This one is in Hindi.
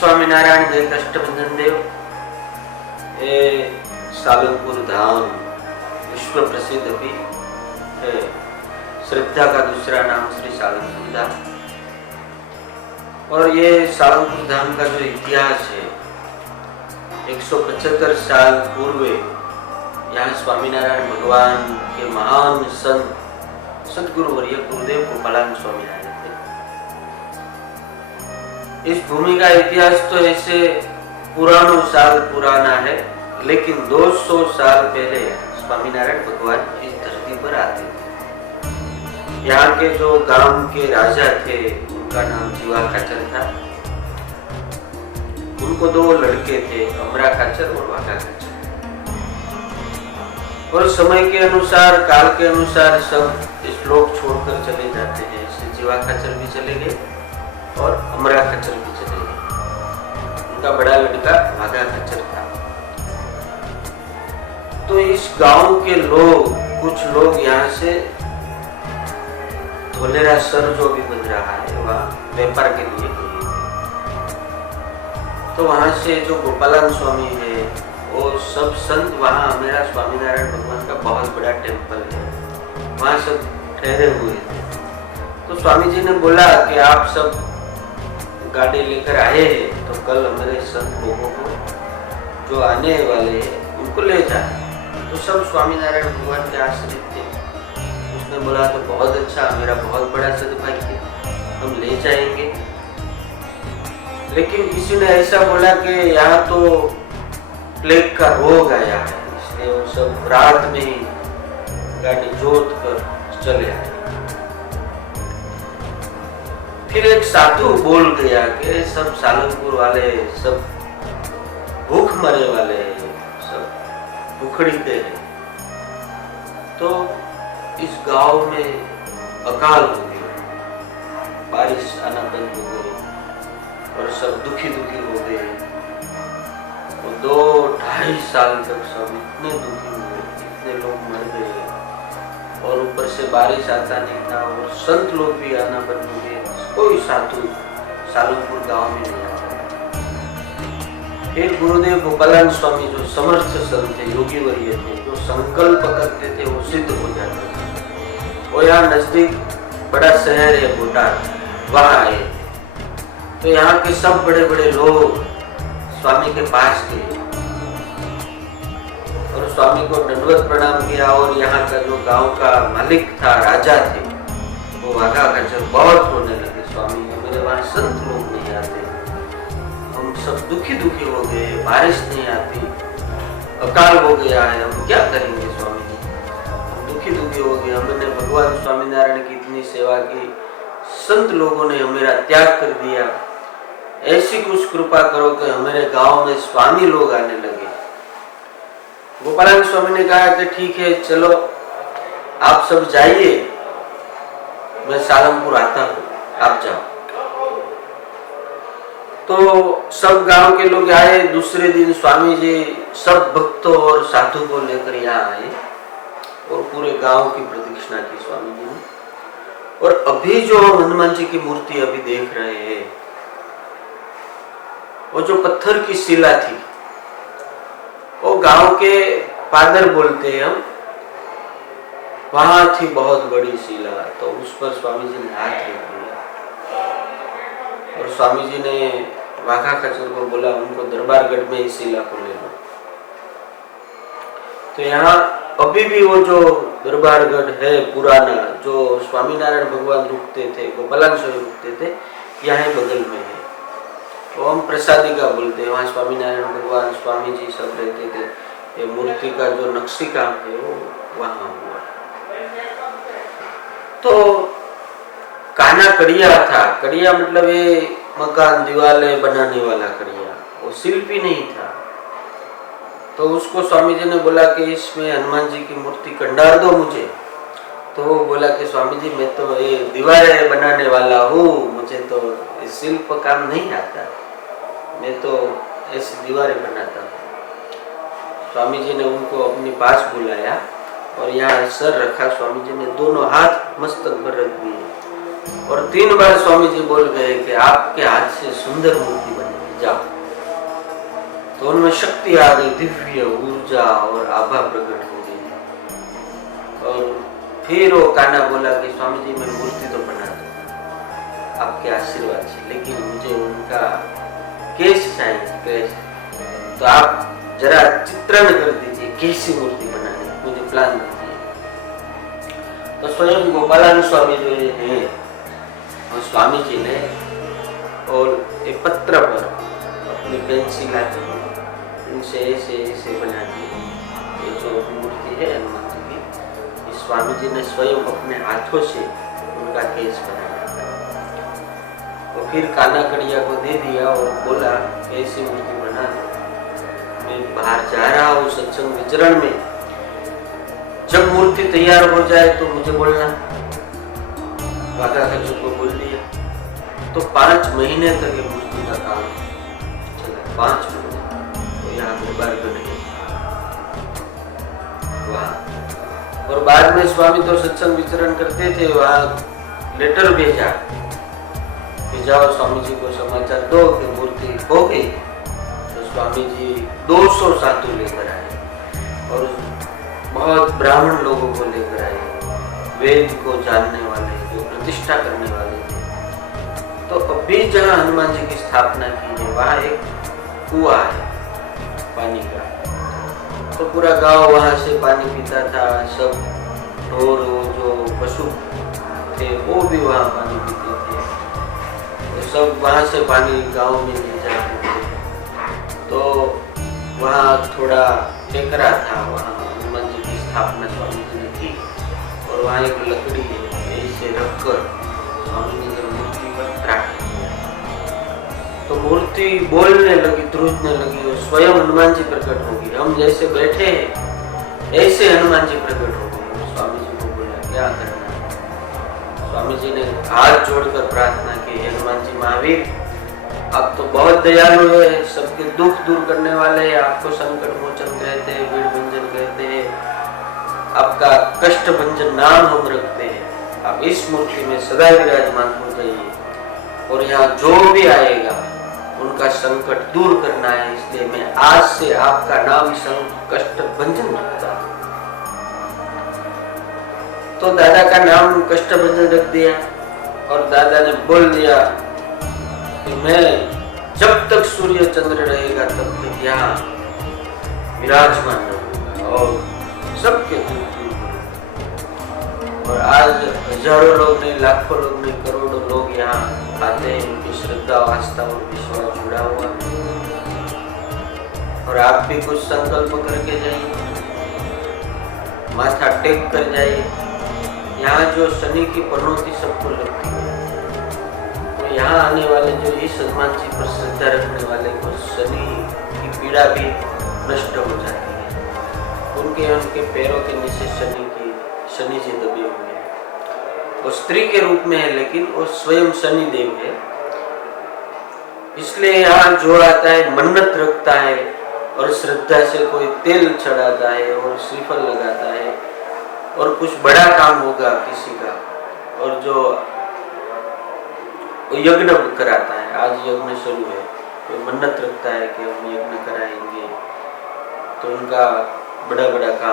स्वामीनारायण जय कष्टभंजन देव। ये सालंगपुर धाम विश्व प्रसिद्ध भी है। श्रद्धा का दूसरा नाम श्री सालंगपुर धाम। और ये सालंगपुर धाम का जो इतिहास है, 175 साल पूर्व यहाँ स्वामीनारायण भगवान के महान संत सदगुरु वर्य गुरुदेव गोपालानंद स्वामी आए थे। इस भूमि का इतिहास तो ऐसे पुरानों साल पुराना है, लेकिन 200 साल पहले स्वामीनारायण भगवान इस धरती पर आते थे। यहाँ के जो गांव के राजा थे उनका नाम जीवा खाचर था। उनको 2 लड़के थे, अमरा खाचर और वाघा खाचर। और समय के अनुसार, काल के अनुसार सब इस लोक छोड़कर चले जाते हैं। जैसे जीवा खाचर भी चले गए और अमरा खाचर भी चले गए। उनका बड़ा लड़का वाघा खाचर था। तो इस गांव के लोग, कुछ लोग यहाँ से धोलेरा सर जो भी बन रहा है वहाँ व्यापार के लिए गए। तो वहां से जो गोपालानंद स्वामी है, वो सब संत वहाँ मेरा स्वामीनारायण भगवान का बहुत बड़ा टेम्पल है, वहाँ सब ठहरे हुए थे। तो स्वामी जी ने बोला कि आप सब गाड़ी लेकर आए हैं, तो कल हमारे संत लोगों को जो आने वाले हैं उनको ले जाए। तो सब स्वामीनारायण भगवान के आश्रित थे। उसने बोला तो बहुत अच्छा, मेरा बहुत बड़ा सद्भाग्य, हम ले जाएंगे। लेकिन किसी ने ऐसा बोला कि यहाँ तो प्लेग का रोग आया है, इसलिए वो सब रात में ही गाड़ी जोत कर चले आए। फिर एक साधु बोल गया कि सब सालंगपुर वाले सब भूख मरे वाले हैं, सब भूखड़ी के हैं। तो इस गांव में अकाल हो गई, बारिश आना बंद हो गई और सब दुखी हो गए। 2-2.5 साल तक सब इतने दुखी हुए, इतने लोग मर गए और ऊपर से बारिश आता नहीं था और संत लोग भी आना बंद हो गए। कोई साधु सालंगपुर गांव में नहीं आता। फिर गुरुदेव गोपालानंद स्वामी जो समर्थ संत थे, योगी वर्य थे, जो संकल्प करते थे वो सिद्ध हो जाते थे। वो यहाँ नजदीक बड़ा शहर है भूटान, वहाँ आए थे। तो यहाँ के सब बड़े बड़े लोग स्वामी के पास गए और स्वामी को दंडवत प्रणाम किया। और यहाँ का जो गांव का मालिक था, राजा थे, वो वाघा खाचर बहुत रोने लगे। स्वामी मेरे वहाँ संत लोग नहीं आते, हम सब दुखी हो गए, बारिश नहीं आती, अकाल हो गया है, हम क्या करेंगे स्वामी जी, हम दुखी हो गए। हमने भगवान स्वामीनारायण की इतनी सेवा की, संत लोगों ने हमारा त्याग कर दिया, ऐसी कुछ कृपा करो कि हमारे गांव में स्वामी लोग आने लगे। गोपालानंद स्वामी ने कहा कि ठीक है, चलो आप सब जाइए, मैं सालंगपुर आता हूँ, आप जाओ। तो सब गांव के लोग आए। दूसरे दिन स्वामी जी सब भक्तों और साधु को लेकर यहाँ आए और पूरे गांव की प्रदक्षिणा की स्वामी जी ने। और अभी जो हनुमान जी की मूर्ति अभी देख रहे हैं, वो जो पत्थर की शिला थी, वो गांव के पादर बोलते हैं हम, वहां थी बहुत बड़ी शिला। तो उस पर स्वामी जी ने हाथ रख दिया और स्वामी जी ने वाघा खाचर को बोला उनको दरबारगढ़ में इस शिला को ले लो। तो यहाँ अभी भी वो जो दरबारगढ़ है पुराना, जो स्वामीनारायण भगवान रुकते थे, गोपालानंद स्वामी रुकते थे, यहाँ बगल में है। तो हम प्रसादी का बोलते हैं, वहाँ स्वामीनारायण भगवान स्वामी जी सब रहते थे। ये मूर्ति का जो नक्शी काम है वो वहाँ हुआ। तो काना कड़िया था। कड़िया मतलब ये मकान दीवाले बनाने वाला कड़िया, वो शिल्पी नहीं था। तो उसको स्वामी जी ने बोला कि इसमें हनुमान जी की मूर्ति कंडार दो मुझे। तो वो बोला कि स्वामी जी मैं तो ये दीवारें बनाने वाला हूँ, मुझे तो शिल्प काम नहीं आता, मैं तो ऐसी दीवारें बनाता हूँ। स्वामी जी ने उनको अपने पास बुलाया और यहाँ सर रखा। स्वामी जी ने दोनों हाथ मस्तक पर रख दिए और 3 बार स्वामी जी बोल गए कि आपके हाथ से सुंदर मूर्ति बनेगी। जाओ। तो उनमें शक्ति आ गई, दिव्य ऊर्जा और आभा प्रकट हो गई। और फिर वो कान्हा बोला कि स्वामी जी मैं मूर्ति तो बना दूं आपके आशीर्वाद से, लेकिन मुझे उनका केस चाहिए, केस। तो आप जरा चित्रण कर दीजिए कैसी मूर्ति बनानी, मुझे प्लान दीजिए। तो स्वयं गोपालानंद स्वामी जो हैं, और स्वामी जी ने और एक पत्र पर अपनी पेंसिल आती है, इनसे ऐसे ऐसे बना दी ये जो मूर्ति है हनुमान जी की। इस स्वामी जी ने स्वयं अपने हाथों से उनका केस बनाया। तो फिर कान्हा कड़िया को दे दिया और बोला ऐसी मूर्ति बना दो, मैं बाहर जा रहा हूँ सत्संग विचरण में, जब मूर्ति तैयार हो जाए तो मुझे बोलना। बाघा खच्चर को बोल दिया। तो 5 महीने तक ये मूर्ति का काम चला, 5 महीने। तो यहाँ दरबार बन गए वहाँ। और बाद में स्वामी तो सत्संग विचरण करते थे, वहाँ लेटर भेजा कि जाओ स्वामी जी को समाचार दो कि मूर्ति हो गई। तो स्वामी जी 200 साधु लेकर आए और बहुत ब्राह्मण लोगों को लेकर आए, वेद को जानने वाले, जो प्रतिष्ठा करने वाले थे। तो अभी जहाँ हनुमान जी की स्थापना की है वहाँ एक कुआं है पानी का। तो पूरा गांव वहाँ से पानी पीता था, सब ढोर जो पशु थे वो भी वहाँ पानी पीते थे। तो सब वहाँ से पानी गांव में ले जाते थे। तो वहाँ थोड़ा टेकरा था, वहाँ हनुमान जी की स्थापना स्वामी जी ने की। और वहाँ एक लकड़ी है, ऐसे रखकर स्वामी जी ने मूर्ति पर त्राट किया। तो मूर्ति बोलने लगी, ध्रुजने लगी और स्वयं हनुमान जी प्रकट हो गए। हम जैसे बैठे हैं ऐसे हनुमान जी प्रकट हो गए। स्वामी जी को बोला क्या करना है। स्वामी जी ने हाथ जोड़कर प्रार्थना की, हनुमान जी महावीर आप तो बहुत दयालु है, सबके दुख दूर करने वाले हैं, आपको संकट मोचन कहते हैं, वीर भंजन कहते हैं, आपका कष्ट भंजन नाम हम रखते हैं। आप इस मूर्ति में सदा विराजमान हो जाइए और यहाँ जो भी आएगा उनका संकट दूर करना है, इसलिए मैं आज से आपका नाम कष्ट भंजन रखता हूँ। तो दादा का नाम कष्ट भंजन रख दिया और दादा ने बोल दिया कि मैं जब तक सूर्य चंद्र रहेगा तब तक यहाँ विराजमान रहूंगा और सबके दुख दूर करूंगा। और आज हजारों लोग नहीं, लाखों लोग नहीं, करोड़ों लोग यहाँ आते हैं, उनकी श्रद्धा, आस्था और विश्वास जुड़ा हुआ। और आप भी कुछ संकल्प करके जाइए, माथा टेक कर जाइए। यहाँ जो शनि की पनौती सबको लगती है, तो यहाँ आने वाले जो इस हनुमान जी पर श्रद्धा रखने वाले को शनि की पीड़ा भी नष्ट हो जाती है। उनके पैरों के नीचे शनि जी दबे हुए हैं। वो स्त्री के रूप में है लेकिन वो स्वयं शनि देव है। इसलिए यहाँ जो आता है मन्नत रखता है और श्रद्धा से कोई तेल चढ़ाता है और श्रीफल लगाता है और कुछ बड़ा काम होगा किसी का, और जो यज्ञ कराता है, आज यज्ञ शुरू है, कोई मन्नत रखता है कि हम यज्ञ कराएंगे, तो उनका बड़ा बड़ा काम